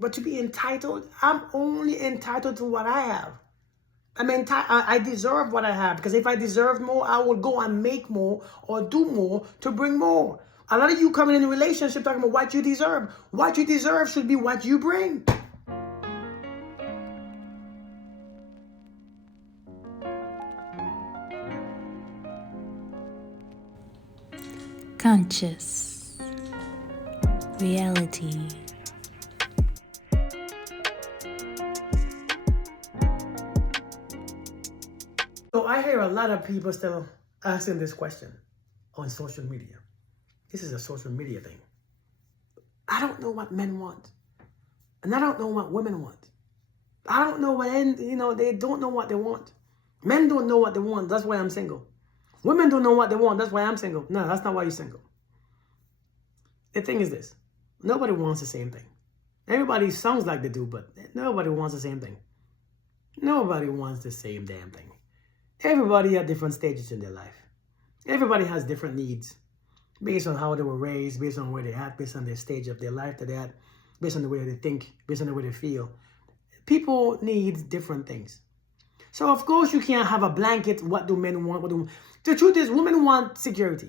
But to be entitled, I'm only entitled to what I have. I deserve what I have, because if I deserve more, I will go and make more or do more to bring more. A lot of you coming in a relationship talking about what you deserve. What you deserve should be what you bring. Conscious reality. So I hear a lot of people still asking this question on social media. This is a social media thing. I don't know what men want. And I don't know what women want. I don't know what, they don't know what they want. Men don't know what they want. That's why I'm single. Women don't know what they want. That's why I'm single. No, that's not why you're single. The thing is this. Nobody wants the same thing. Everybody sounds like they do, but nobody wants the same thing. Nobody wants the same damn thing. Everybody at different stages in their life. Everybody has different needs based on how they were raised, based on where they're at, based on their stage of their life that they're at, based on the way they think, based on the way they feel. People need different things. So, of course, you can't have a blanket, what do men want? The truth is, women want security.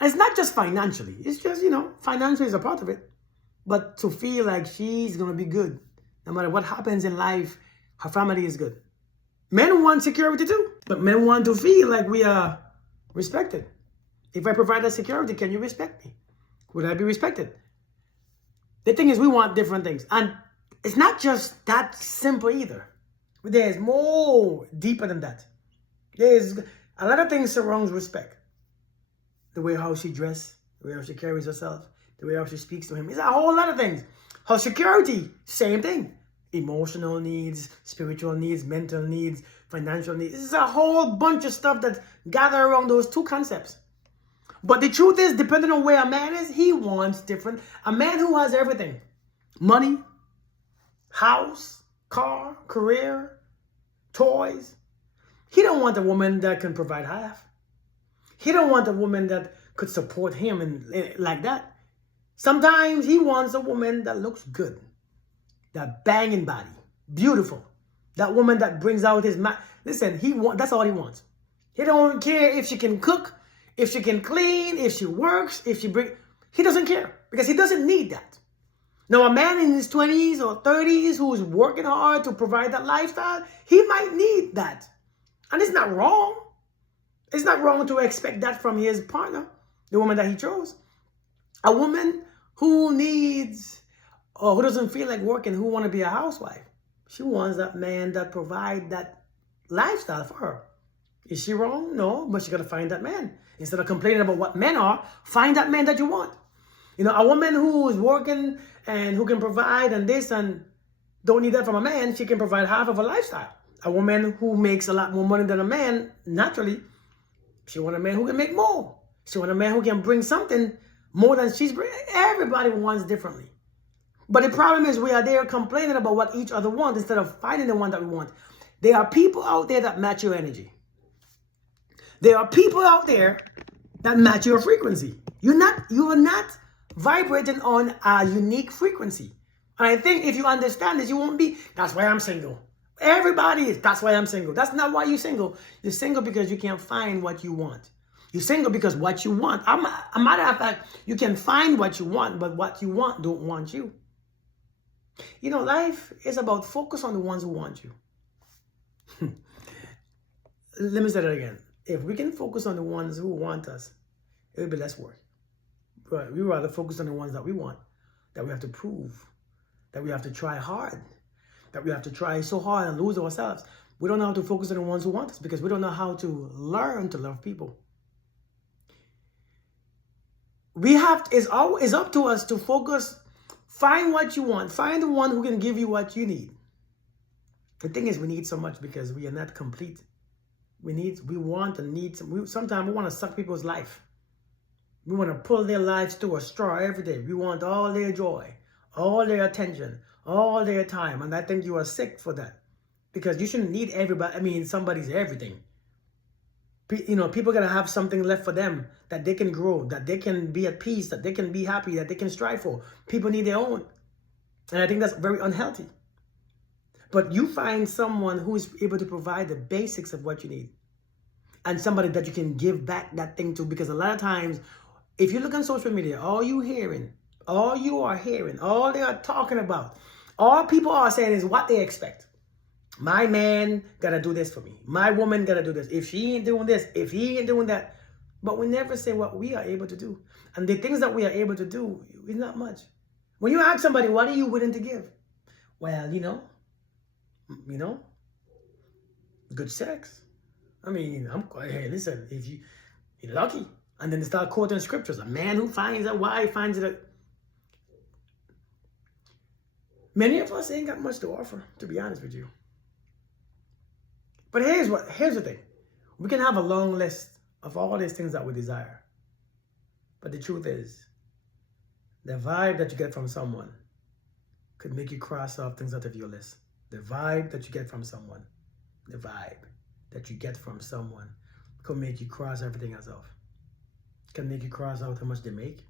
And it's not just financially. It's just, financially is a part of it. But to feel like she's going to be good. No matter what happens in life, her family is good. Men want security too. But men want to feel like we are respected. If I provide that security, can you respect me? Would I be respected? The thing is, we want different things. And it's not just that simple either. There's more deeper than that. There's a lot of things surrounds respect. The way how she dresses, the way how she carries herself, the way how she speaks to him. It's a whole lot of things. Her security, same thing. Emotional needs, spiritual needs, mental needs, financial needs. This is a whole bunch of stuff that gather around those two concepts. But the truth is, depending on where a man is, he wants different. A man who has everything, money, house, car, career, toys, he don't want a woman that can provide half. He don't want a woman that could support him and like that. Sometimes he wants a woman that looks good, that banging body, beautiful, that woman that brings out his listen. That's all he wants. He don't care if she can cook, if she can clean, if she works, if she he doesn't care, because he doesn't need that. Now, a man in his 20s or 30s who's working hard to provide that lifestyle, he might need that. And it's not wrong. It's not wrong to expect that from his partner, the woman that he chose. A woman who needs or who doesn't feel like working, who want to be a housewife, she wants that man that provide that lifestyle for her. Is she wrong? No, but she got to find that man. Instead of complaining about what men are, find that man that you want. A woman who is working and who can provide and this and don't need that from a man, she can provide half of a lifestyle. A woman who makes a lot more money than a man, naturally, she wants a man who can make more. She wants a man who can bring something more than she's bringing. Everybody wants differently. But the problem is we are there complaining about what each other wants instead of finding the one that we want. There are people out there that match your energy. There are people out there that match your frequency. You are not vibrating on a unique frequency. And I think if you understand this, you won't be, that's why I'm single. Everybody is, that's why I'm single. That's not why you're single. You're single because you can't find what you want. You're single because what you want, a matter of fact, you can find what you want, but what you want don't want you. Life is about focus on the ones who want you. Let me say that again. If we can focus on the ones who want us, it will be less work. But we rather focus on the ones that we want, that we have to prove, that we have to try hard, that we have to try so hard and lose ourselves. We don't know how to focus on the ones who want us because we don't know how to learn to love people. It's up to us to focus, find what you want, find the one who can give you what you need. The thing is, we need so much because we are not complete. Sometimes we want to suck people's life. We want to pull their lives through a straw every day. We want all their joy, all their attention, all their time. And I think you are sick for that. Because you shouldn't need somebody's everything. People got to have something left for them that they can grow, that they can be at peace, that they can be happy, that they can strive for. People need their own. And I think that's very unhealthy. But you find someone who is able to provide the basics of what you need. And somebody that you can give back that thing to. Because a lot of times, if you look on social media, all you are hearing, all they are talking about, all people are saying is what they expect. My man gotta do this for me. My woman gotta do this. If she ain't doing this, if he ain't doing that. But we never say what we are able to do. And the things that we are able to do is not much. When you ask somebody, what are you willing to give? Well, you know, good sex. I mean, hey, listen, if you're lucky. And then they start quoting scriptures. A man who finds a wife finds it. Many of us ain't got much to offer, to be honest with you. But here's the thing. We can have a long list of all these things that we desire. But the truth is, the vibe that you get from someone could make you cross off things out of your list. The vibe that you get from someone, could make you cross everything else off. Can make you cross out how much they make.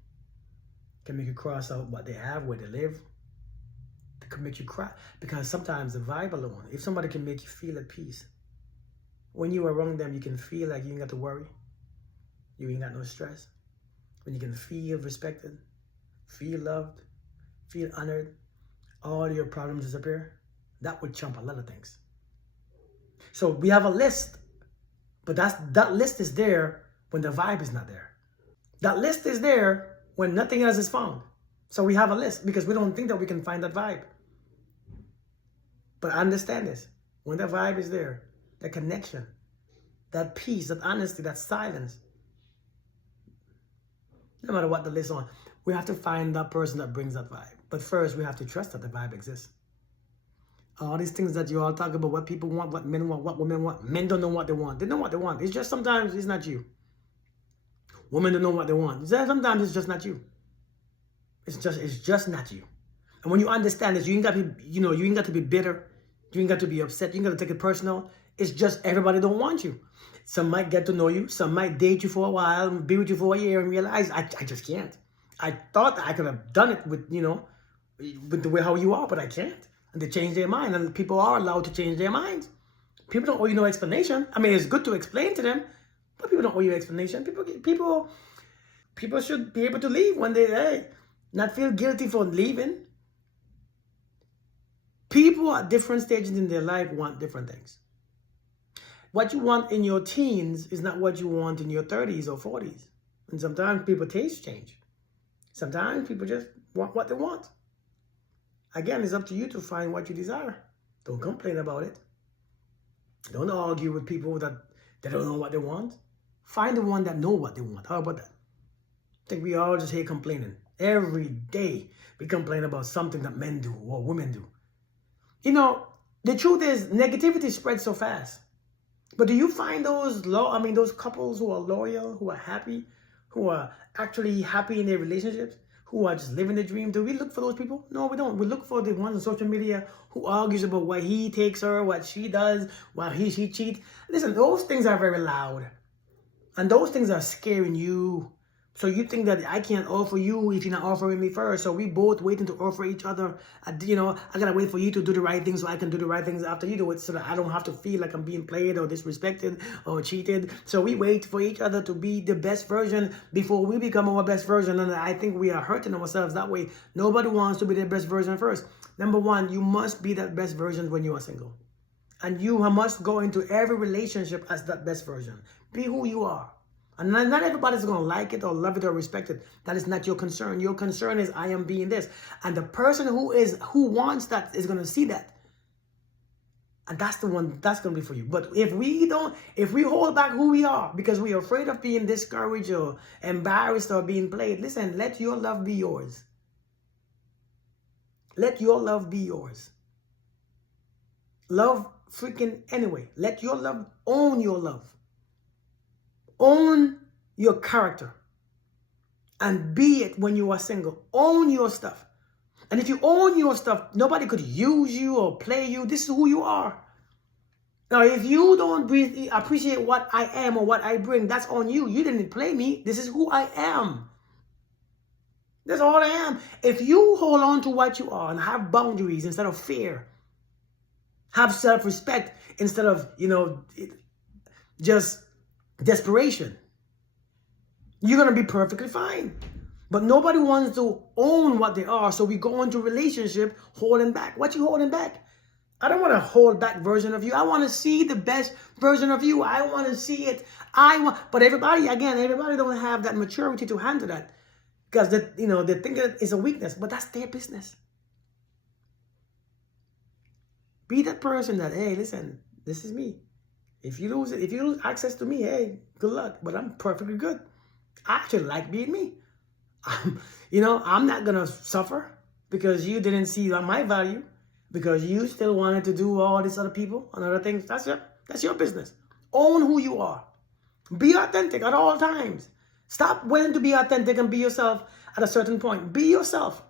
Can make you cross out what they have, where they live. It can make you cry. Because sometimes the vibe alone, if somebody can make you feel at peace, when you are around them, you can feel like you ain't got to worry. You ain't got no stress. When you can feel respected, feel loved, feel honored, all your problems disappear, that would trump a lot of things. So we have a list, but that list is there when the vibe is not there. That list is there when nothing else is found. So we have a list because we don't think that we can find that vibe. But understand this, when the vibe is there, the connection, that peace, that honesty, that silence, no matter what the list on, we have to find that person that brings that vibe. But first, we have to trust that the vibe exists. All these things that you all talk about, what people want, what men want, what women want. Men don't know what they want. They know what they want. It's just sometimes it's not you. Women don't know what they want. Sometimes it's just not you. It's just not you. And when you understand this, you ain't got to be, you ain't got to be bitter. You ain't got to be upset. You ain't got to take it personal. It's just everybody don't want you. Some might get to know you. Some might date you for a while, be with you for a year and realize, I just can't. I thought I could have done it with, with the way how you are, but I can't. And they change their mind. And people are allowed to change their minds. People don't owe you no explanation. I mean, it's good to explain to them, but people don't owe you explanation. People should be able to leave when they, not feel guilty for leaving. People at different stages in their life want different things. What you want in your teens is not what you want in your 30s or 40s. And sometimes people taste change. Sometimes people just want what they want. Again, it's up to you to find what you desire. Don't complain about it. Don't argue with people that they don't know what they want. Find the one that know what they want. How about that? I think we all just hate complaining. Every day we complain about something that men do or women do. The truth is negativity spreads so fast. But do you find those couples who are loyal, who are happy, who are actually happy in their relationships, who are just living the dream? Do we look for those people? No, we don't. We look for the ones on social media who argues about what he takes her, what she does, why she cheats. Listen, those things are very loud. And those things are scaring you. So you think that I can't offer you if you're not offering me first. So we both waiting to offer each other. I gotta wait for you to do the right thing so I can do the right things after you do it, so that I don't have to feel like I'm being played or disrespected or cheated. So we wait for each other to be the best version before we become our best version. And I think we are hurting ourselves that way. Nobody wants to be their best version first. Number one, you must be that best version when you are single. And you must go into every relationship as that best version. Be who you are. And not everybody's going to like it or love it or respect it. That is not your concern. Your concern is, I am being this. And the person who wants that is going to see that. And that's the one that's going to be for you. But if we hold back who we are because we are afraid of being discouraged or embarrassed or being played, listen, let your love be yours. Let your love be yours. Love freaking anyway. Let your love own your love. Own your character and be it when you are single. Own your stuff. And if you own your stuff, nobody could use you or play you. This is who you are. Now, if you don't appreciate what I am or what I bring, that's on you. You didn't play me. This is who I am. That's all I am. If you hold on to what you are and have boundaries instead of fear, have self-respect instead of, just desperation, you're going to be perfectly fine. But nobody wants to own what they are, so we go into relationship holding back. What you holding back? I don't want to hold back version of you. I want to see the best version of you. I want to see it. But everybody don't have that maturity to handle that, because they think that it's a weakness, but that's their business. Be that person that, hey, listen, this is me. If you lose access to me, hey, good luck. But I'm perfectly good. I actually like being me. I'm not gonna suffer because you didn't see my value, because you still wanted to do all these other people and other things. That's your business. Own who you are. Be authentic at all times. Stop waiting to be authentic and be yourself at a certain point. Be yourself.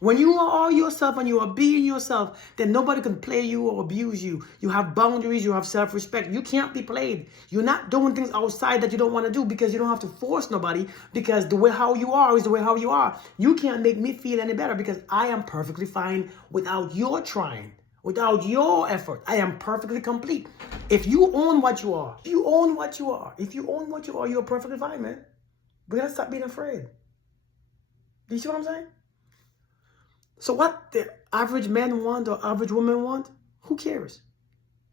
When you are yourself and you are being yourself, then nobody can play you or abuse you. You have boundaries, you have self-respect. You can't be played. You're not doing things outside that you don't want to do, because you don't have to force nobody, because the way how you are is the way how you are. You can't make me feel any better, because I am perfectly fine without your trying, without your effort. I am perfectly complete. If you own what you are, you're perfectly fine, man. We gotta stop being afraid. Do you see what I'm saying? So what the average man want or average woman want, who cares?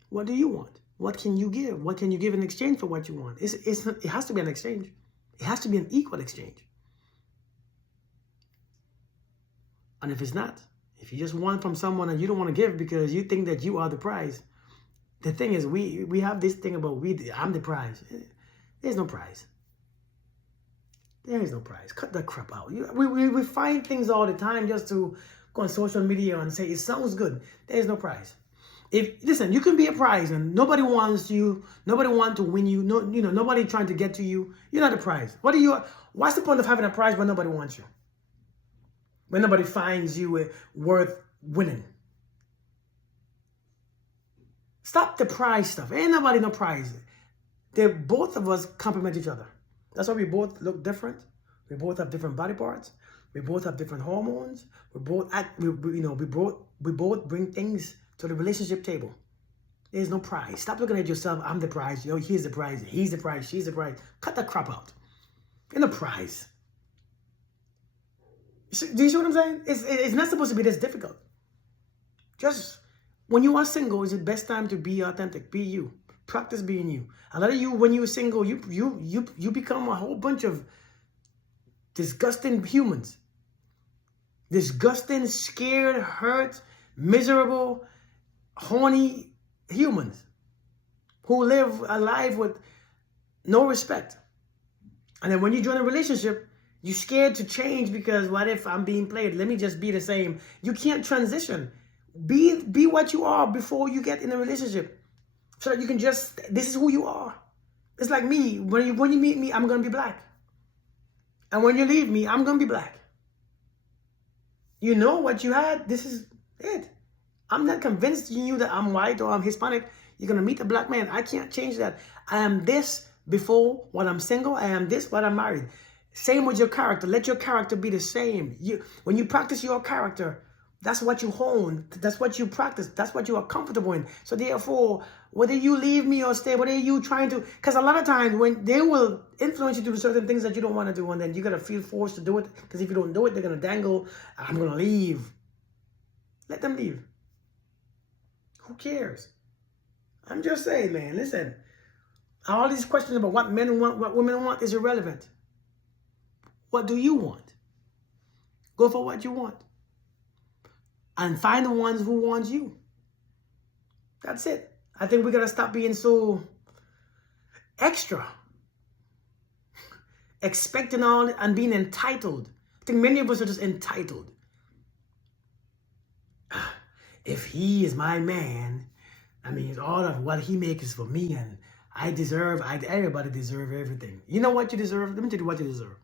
What do you want? What can you give? What can you give in exchange for what you want? It has to be an exchange. It has to be an equal exchange. And if it's not, if you just want from someone and you don't want to give because you think that you are the prize, the thing is, we have this thing about I'm the prize. There's no prize. There is no prize. Cut that crap out. We find things all the time just to go on social media and say it sounds good. There is no prize. Listen, you can be a prize and nobody wants you. Nobody wants to win you. No, nobody trying to get to you. You're not a prize. What's the point of having a prize when nobody wants you? When nobody finds you worth winning? Stop the prize stuff. Ain't nobody no prize. Both of us complement each other. That's why we both look different. We both have different body parts. We both have different hormones. We both bring things to the relationship table. There's no prize. Stop looking at yourself. I'm the prize. He's the prize. He's the prize. She's the prize. Cut that crap out. Ain't no prize. Do you see what I'm saying? It's not supposed to be this difficult. Just when you are single, is the best time to be authentic. Be you. Practice being you. A lot of you, when you're single, you become a whole bunch of disgusting humans. Disgusting, scared, hurt, miserable, horny humans who live a life with no respect. And then when you join a relationship, you're scared to change because what if I'm being played? Let me just be the same. You can't transition. Be what you are before you get in a relationship, so that you can this is who you are. It's like me. When you meet me, I'm going to be black. And when you leave me, I'm going to be black. You know what you had? This is it. I'm not convincing you that I'm white or I'm Hispanic. You're going to meet a black man. I can't change that. I am this before when I'm single. I am this when I'm married. Same with your character. Let your character be the same. When you practice your character, that's what you hone. That's what you practice. That's what you are comfortable in. So therefore, whether you leave me or stay, whether you trying to, because a lot of times when they will influence you to do certain things that you don't want to do, and then you're going to feel forced to do it, because if you don't do it, they're going to dangle, I'm going to leave. Let them leave. Who cares? I'm just saying, man, listen, all these questions about what men want, what women want is irrelevant. What do you want? Go for what you want. And find the ones who want you. That's it. I think we got to stop being so extra. Expecting all and being entitled. I think many of us are just entitled. If he is my man, I mean, all of what he makes is for me, and everybody deserves everything. You know what you deserve? Let me tell you what you deserve.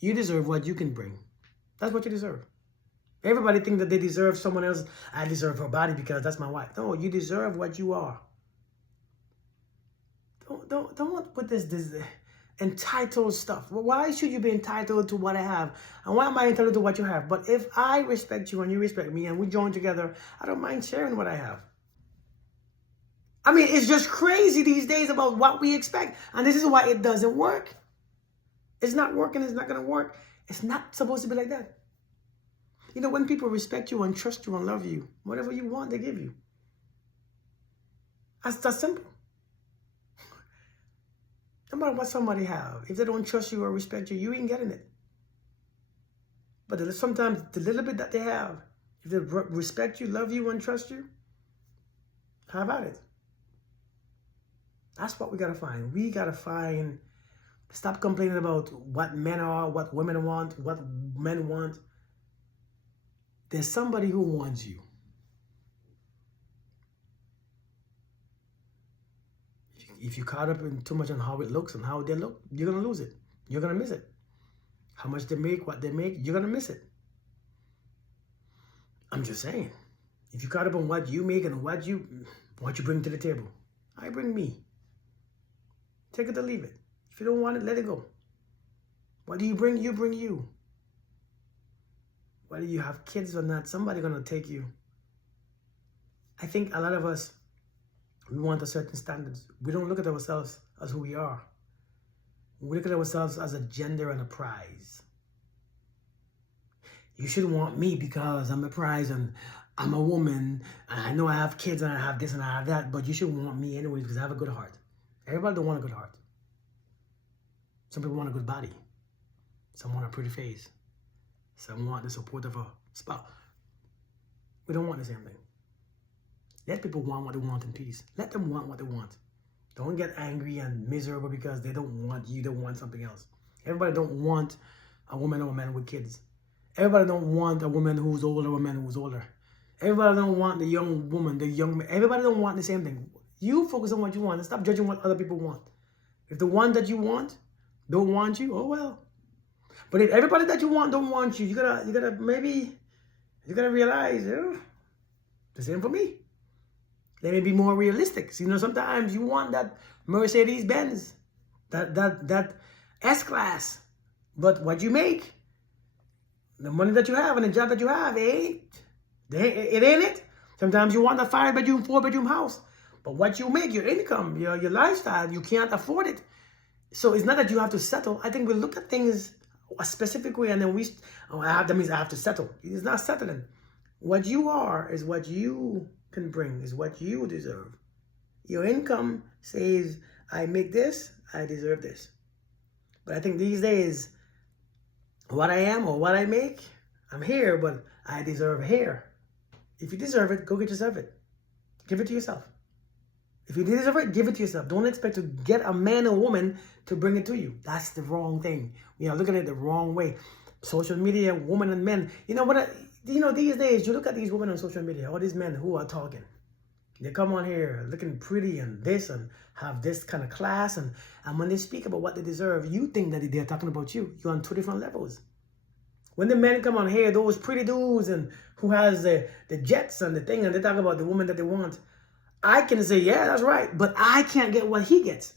You deserve what you can bring. That's what you deserve. Everybody thinks that they deserve someone else. I deserve her body because that's my wife. No, you deserve what you are. Don't put this entitled stuff. Well, why should you be entitled to what I have? And why am I entitled to what you have? But if I respect you and you respect me and we join together, I don't mind sharing what I have. I mean, it's just crazy these days about what we expect. And this is why it doesn't work. It's not working. It's not going to work. It's not supposed to be like that. You know, when people respect you and trust you and love you, whatever you want, they give you. That's that simple. No matter what somebody have, if they don't trust you or respect you, you ain't getting it. But sometimes the little bit that they have, if they respect you, love you, and trust you, how about it? That's what we got to find. We got to find, stop complaining about what men are, what women want, what men want. There's somebody who wants you. If you're caught up in too much on how it looks and how they look, you're going to lose it. You're going to miss it. How much they make, what they make, you're going to miss it. I'm just saying. If you're caught up on what you make and what you bring to the table, I bring me. Take it or leave it. If you don't want it, let it go. What do you bring? You bring you. Whether you have kids or not, somebody's going to take you. I think a lot of us, we want a certain standards. We don't look at ourselves as who we are. We look at ourselves as a gender and a prize. You shouldn't want me because I'm a prize and I'm a woman and I know I have kids and I have this and I have that, but you shouldn't want me anyway because I have a good heart. Everybody don't want a good heart. Some people want a good body. Some want a pretty face. Some want the support of a spouse. We don't want the same thing. Let people want what they want in peace. Let them want what they want. Don't get angry and miserable because they don't want you, they want something else. Everybody don't want a woman or a man with kids. Everybody don't want a woman who's older or a man who's older. Everybody don't want the young woman, the young man. Everybody don't want the same thing. You focus on what you want and stop judging what other people want. If the one that you want don't want you, oh well. But if everybody that you want don't want you, you gotta realize, the same for me. Let me be more realistic. So, sometimes you want that Mercedes Benz, that S-Class, but what you make, the money that you have and the job that you have, it ain't it. Sometimes you want a 5-bedroom, 4-bedroom house, but what you make, your income, your lifestyle, you can't afford it. So it's not that you have to settle. I think we look at things a specific way and then that means I have to settle. It's not settling. What you are is what you can bring, is what you deserve. Your income says, I make this, I deserve this. But I think these days, what I am or what I make, I'm here, but I deserve here. If you deserve it, go get yourself it. Give it to yourself. If you deserve it, give it to yourself. Don't expect to get a man or woman to bring it to you. That's the wrong thing. We are looking at it the wrong way. Social media, women and men. These days, you look at these women on social media, all these men who are talking. They come on here looking pretty and this and have this kind of class. And when they speak about what they deserve, you think that they're talking about you. You're on two different levels. When the men come on here, those pretty dudes and who has the jets and the thing, and they talk about the woman that they want, I can say, yeah, that's right. But I can't get what he gets.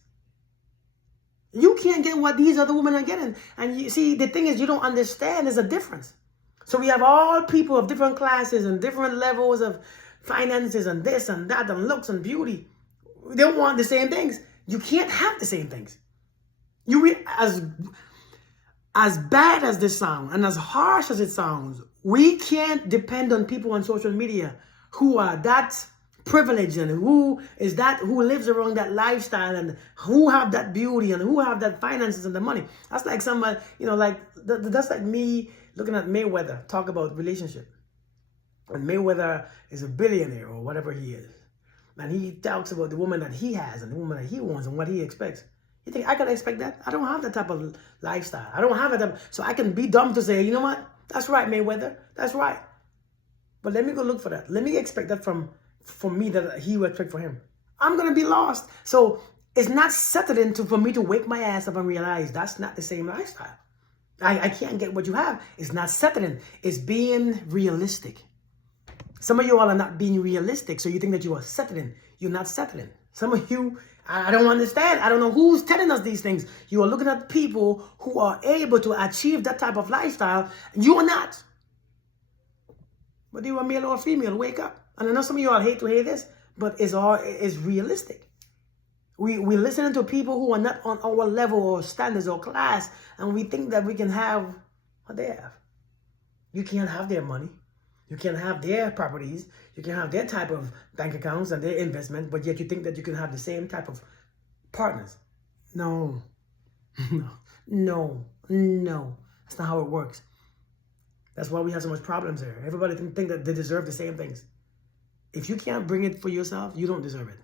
You can't get what these other women are getting. And you see, the thing is, you don't understand there's a difference. So we have all people of different classes and different levels of finances and this and that and looks and beauty. They don't want the same things. You can't have the same things. As bad as this sounds and as harsh as it sounds, we can't depend on people on social media who are that privileged and who lives around that lifestyle and who have that beauty and who have that finances and the money. That's like somebody, that's like me looking at Mayweather talk about relationship. And Mayweather is a billionaire or whatever he is. And he talks about the woman that he has and the woman that he wants and what he expects. You think I can expect that? I don't have that type of lifestyle. I don't have it. So I can be dumb to say, you know what? That's right, Mayweather. That's right. But let me go look for that. Let me expect that from me that he would expect for him. I'm going to be lost. So it's not settling for me to wake my ass up and realize that's not the same lifestyle. I can't get what you have. It's not settling. It's being realistic. Some of you all are not being realistic, so you think that you are settling. You're not settling. Some of you, I don't understand. I don't know who's telling us these things. You are looking at people who are able to achieve that type of lifestyle. You are not. Whether you are male or female, wake up. And I know some of you all hate to hear this, but it's realistic. We're listening to people who are not on our level or standards or class, and we think that we can have what they have. You can't have their money. You can't have their properties. You can have their type of bank accounts and their investment, but yet you think that you can have the same type of partners. No. No. That's not how it works. That's why we have so much problems here. Everybody think that they deserve the same things. If you can't bring it for yourself, you don't deserve it.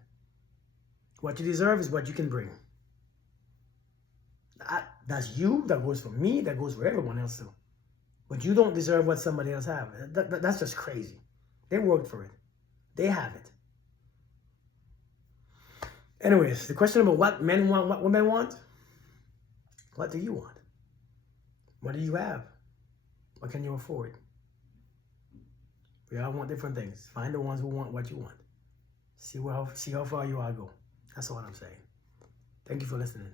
What you deserve is what you can bring. That's you, that goes for me, that goes for everyone else too. But you don't deserve what somebody else has. That's just crazy. They worked for it. They have it. Anyways, the question about what men want, what women want. What do you want? What do you have? What can you afford? We all want different things. Find the ones who want what you want. See how far you all go. That's all I'm saying. Thank you for listening.